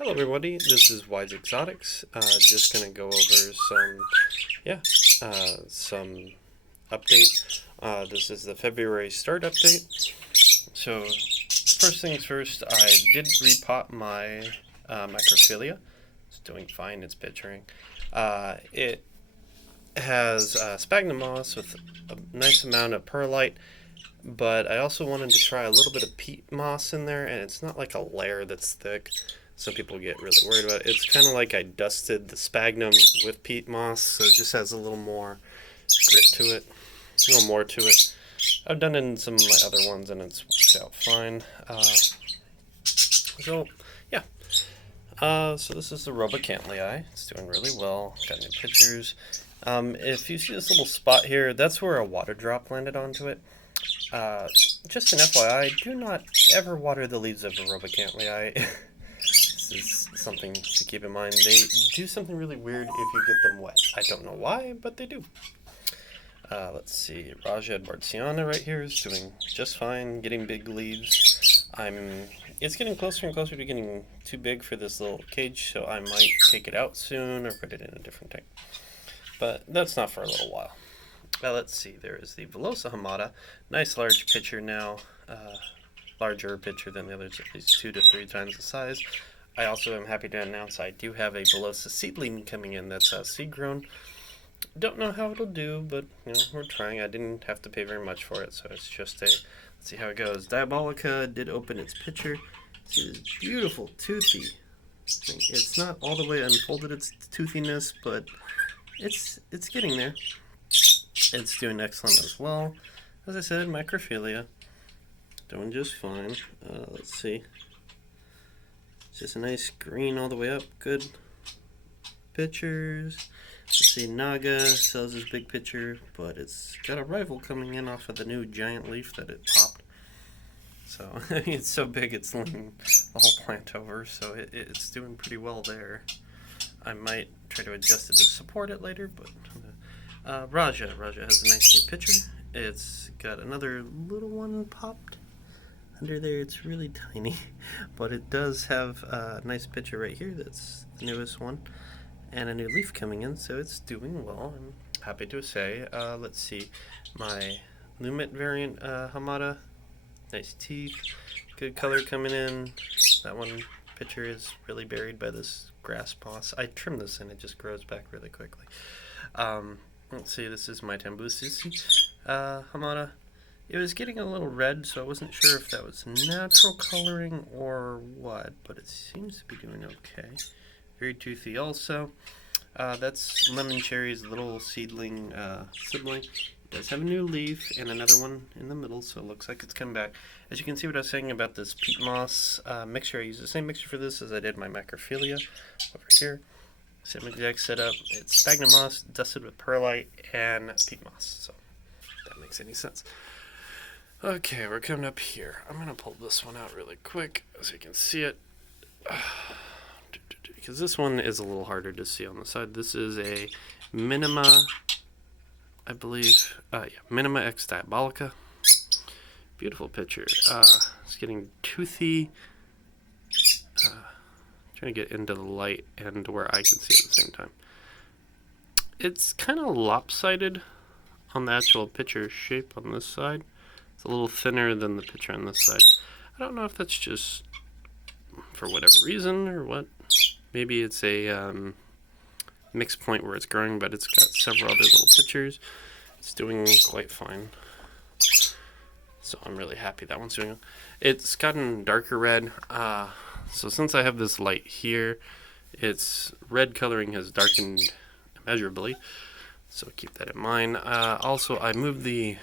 Hello everybody, this is Wise Exotics. Just gonna go over some update. This is the February start update. So first things first, I did repot my microphilia. It's doing fine. It's picturing. It has sphagnum moss with a nice amount of perlite, but I also wanted to try a little bit of peat moss in there, and it's not like a layer that's thick. Some people get really worried about it. It's kind of like I dusted the sphagnum with peat moss, so it just has a little more grit to it, a little more to it. I've done it in some of my other ones, and it's worked out fine. So, yeah. So this is the Robocantlii. It's doing really well. Got new pictures. If you see this little spot here, that's where a water drop landed onto it. Just an FYI, do not ever water the leaves of a Robocantlii. This is something to keep in mind. They do something really weird if you get them wet. I don't know why, but they do. Let's see, Raja Barciana right here is doing just fine, getting big leaves. It's getting closer and closer to getting too big for this little cage, so I might take it out soon or put it in a different tank. But that's not for a little while. Let's see, there is the Velosa Hamada. Nice large pitcher now. Larger pitcher than the others, at least 2 to 3 times the size. I also am happy to announce I do have a Velosa seedling coming in that's seed grown. Don't know how it'll do, but we're trying. I didn't have to pay very much for it, so it's just let's see how it goes. Diabolica did open its pitcher. See this beautiful toothy thing. It's not all the way unfolded its toothiness, but it's getting there. It's doing excellent as well. As I said, microphilia. Doing just fine. Let's see. It's just a nice green all the way up. Good pictures. Let's see, Naga sells his big picture, but it's got a rival coming in off of the new giant leaf that it popped. So, it's so big it's leaning the whole plant over, so it's doing pretty well there. I might try to adjust it to support it later, but Raja has a nice new picture. It's got another little one popped under there. It's really tiny, but it does have a nice picture right here. That's the newest one, and a new leaf coming in, so it's doing well. I'm happy to say. Let's see, my Lumit variant Hamada, nice teeth, good color coming in. That one picture is really buried by this grass moss. I trimmed this and it just grows back really quickly. Let's see, this is my Tambusisi Hamada. It was getting a little red, so I wasn't sure if that was natural coloring or what, but it seems to be doing okay. Very toothy also. That's Lemon Cherry's little seedling sibling. It does have a new leaf and another one in the middle, so it looks like it's coming back. As you can see what I was saying about this peat moss mixture, I use the same mixture for this as I did my microphilia over here. Same exact setup. It's sphagnum moss dusted with perlite and peat moss, so if that makes any sense. Okay, we're coming up here. I'm going to pull this one out really quick so you can see it. Because this one is a little harder to see on the side. This is a Minima, I believe. Minima X Diabolica. Beautiful picture. It's getting toothy. Trying to get into the light and where I can see at the same time. It's kind of lopsided on the actual picture shape on this side. It's a little thinner than the picture on this side. I don't know if that's just for whatever reason or what. Maybe it's a mixed point where it's growing, but it's got several other little pictures. It's doing quite fine. So I'm really happy that one's doing well. It's gotten darker red. So since I have this light here, its red coloring has darkened immeasurably. So keep that in mind. Also, I moved the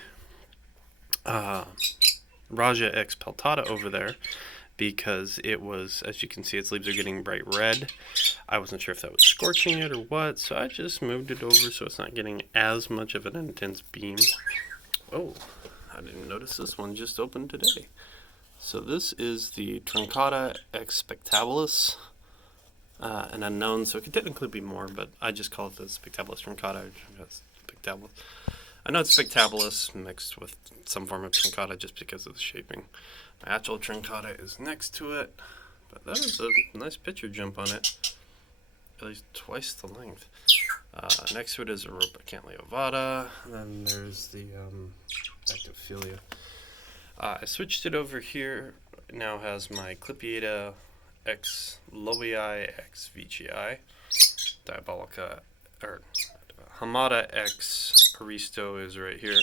Raja X Baltada over there because it was, as you can see, its leaves are getting bright red. I wasn't sure if that was scorching it or what, so I just moved it over so it's not getting as much of an intense beam. Oh, I didn't notice this one just opened today. So this is the Truncata X Spectabilis, an unknown, so it could technically be more, but I just call it the Spectabilis Truncata. Spectabilis. I know it's Spectabilis mixed with some form of Truncata just because of the shaping. My actual Truncata is next to it. But that is a nice picture jump on it. At least twice the length. Next to it is a Ropacanthleovada, and then there's the Dactyphylia. I switched it over here. It now has my Clipieta X Lowii X Veitchii, Diabolica, or Hamada X Aristo is right here.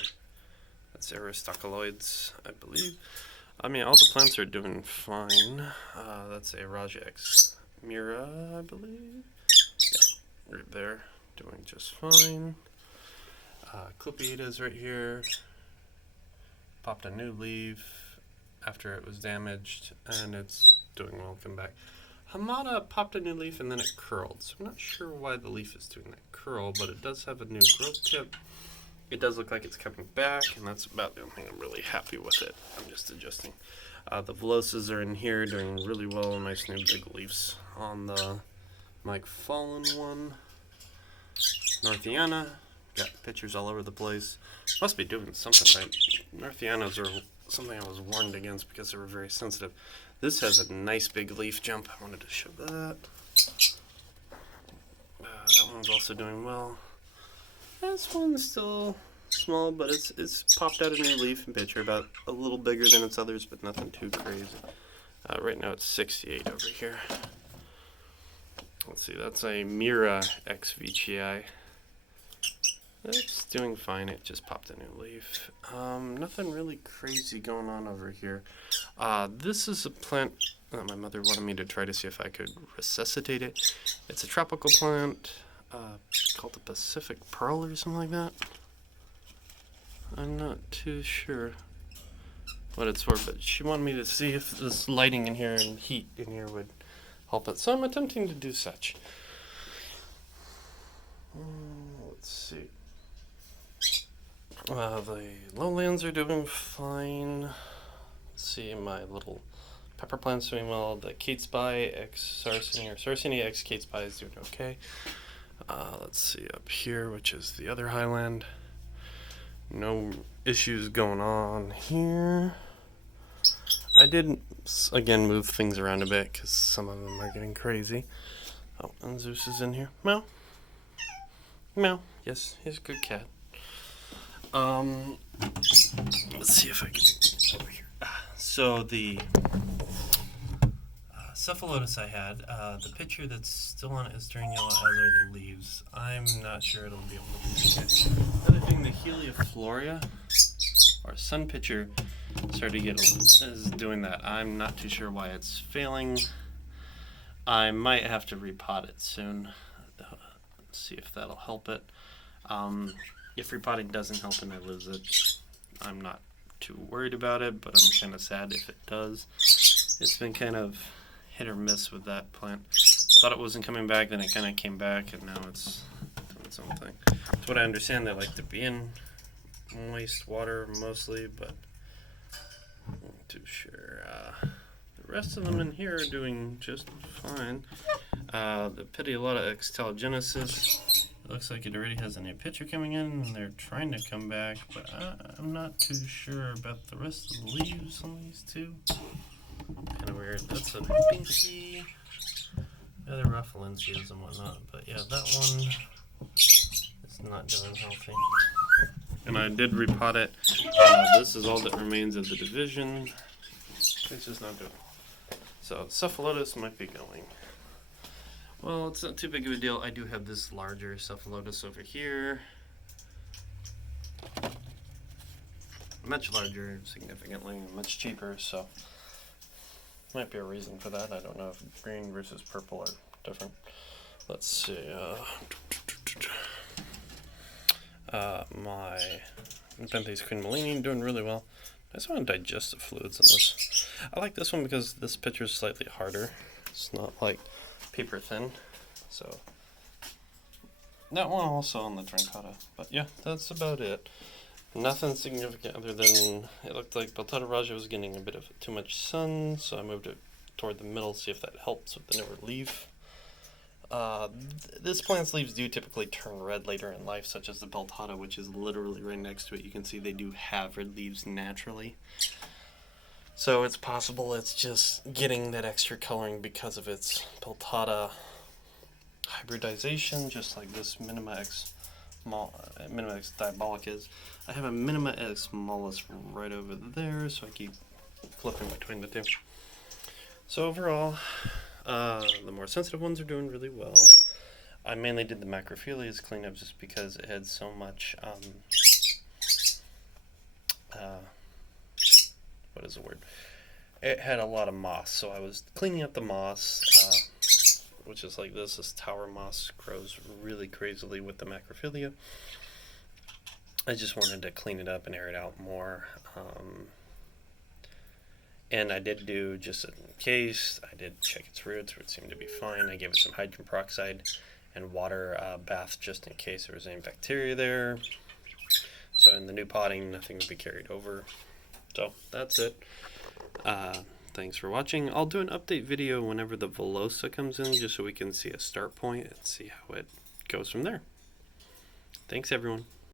That's Aristocaloids, I believe. I mean, all the plants are doing fine. That's a Raja X Mira, I believe. Yeah, right there, doing just fine. Clipieta's right here. Popped a new leaf after it was damaged, and it's doing well. Come back. Hamada popped a new leaf and then it curled, so I'm not sure why the leaf is doing that curl, but it does have a new growth tip. It does look like it's coming back, and that's about the only thing I'm really happy with it. I'm just adjusting. The velocias are in here doing really well. Nice new big leaves on the Mike Fallen one. Northiana, got pictures all over the place. Must be doing something right. Northianas are something I was warned against because they were very sensitive. This has a nice big leaf jump. I wanted to show that. That one's also doing well. This one's still small, but it's popped out a new leaf and picture, about a little bigger than its others, but nothing too crazy. Right now it's 68 over here. Let's see, that's a Mira X Veitchii. It's doing fine, it just popped a new leaf. Nothing really crazy going on over here. This is a plant that my mother wanted me to try to see if I could resuscitate it. It's a tropical plant called the Pacific Pearl or something like that. I'm not too sure what it's for, but she wanted me to see if this lighting in here and heat in here would help it. So I'm attempting to do such. Let's see. The lowlands are doing fine. Let's see, my little pepper plant's doing well. The Kate Spy X Sarcini, or Sarcini X Kate Spy is doing okay. Let's see up here, which is the other highland. No issues going on here. I did, again, move things around a bit because some of them are getting crazy. Oh, and Zeus is in here. Meow. Meow. Yes, he's a good cat. Let's see if I can over here. So the cephalotis I had, the picture that's still on it is turning yellow, as are the leaves. I'm not sure it'll be able to do it. Another thing, the Heliofloria, or sun pitcher, started to get is doing that. I'm not too sure why it's failing. I might have to repot it soon. See if that'll help it. If repotting doesn't help and I lose it, I'm not too worried about it, but I'm kind of sad if it does. It's been kind of hit or miss with that plant. Thought it wasn't coming back, then it kind of came back, and now it's doing its own thing. That's what I understand. They like to be in moist water mostly, but I'm not too sure. The rest of them in here are doing just fine. The Petiolata X Telegenesis, it looks like it already has a new picture coming in, and they're trying to come back, but I'm not too sure about the rest of the leaves on these two. Kind of weird. That's a pinky. The other Ruffalensias and whatnot, but yeah, that one is not doing healthy. And I did repot it. This is all that remains of the division. It's just not doing well. So cephalotis might be going. Well, it's not too big of a deal. I do have this larger cephalotis over here. Much larger, significantly, much cheaper, so might be a reason for that. I don't know if green versus purple are different. Let's see. My Nepenthes Queen Malini doing really well. I just want digestive fluids in this. I like this one because this picture is slightly harder. It's not like paper thin. So that one also on the Trincata. But yeah, that's about it. Nothing significant other than it looked like Baltada Raja was getting a bit of too much sun, so I moved it toward the middle, see if that helps with the newer leaf. This plant's leaves do typically turn red later in life, such as the Baltada, which is literally right next to it. You can see they do have red leaves naturally. So it's possible it's just getting that extra coloring because of its baltada hybridization, just like this Minima X Diabolic is. I have a Minima X Mollis right over there, so I keep flipping between the two. So overall, the more sensitive ones are doing really well. I mainly did the macrophilias cleanup just because it had so much, what is the word? It had a lot of moss, so I was cleaning up the moss, which is like this. This tower moss grows really crazily with the macrophilia. I just wanted to clean it up and air it out more. And I did do, just in case, I did check its roots, which seemed to be fine. I gave it some hydrogen peroxide and water bath just in case there was any bacteria there. So in the new potting, nothing would be carried over. So that's it. Thanks for watching. I'll do an update video whenever the Velosa comes in, just so we can see a start point and see how it goes from there. Thanks, everyone.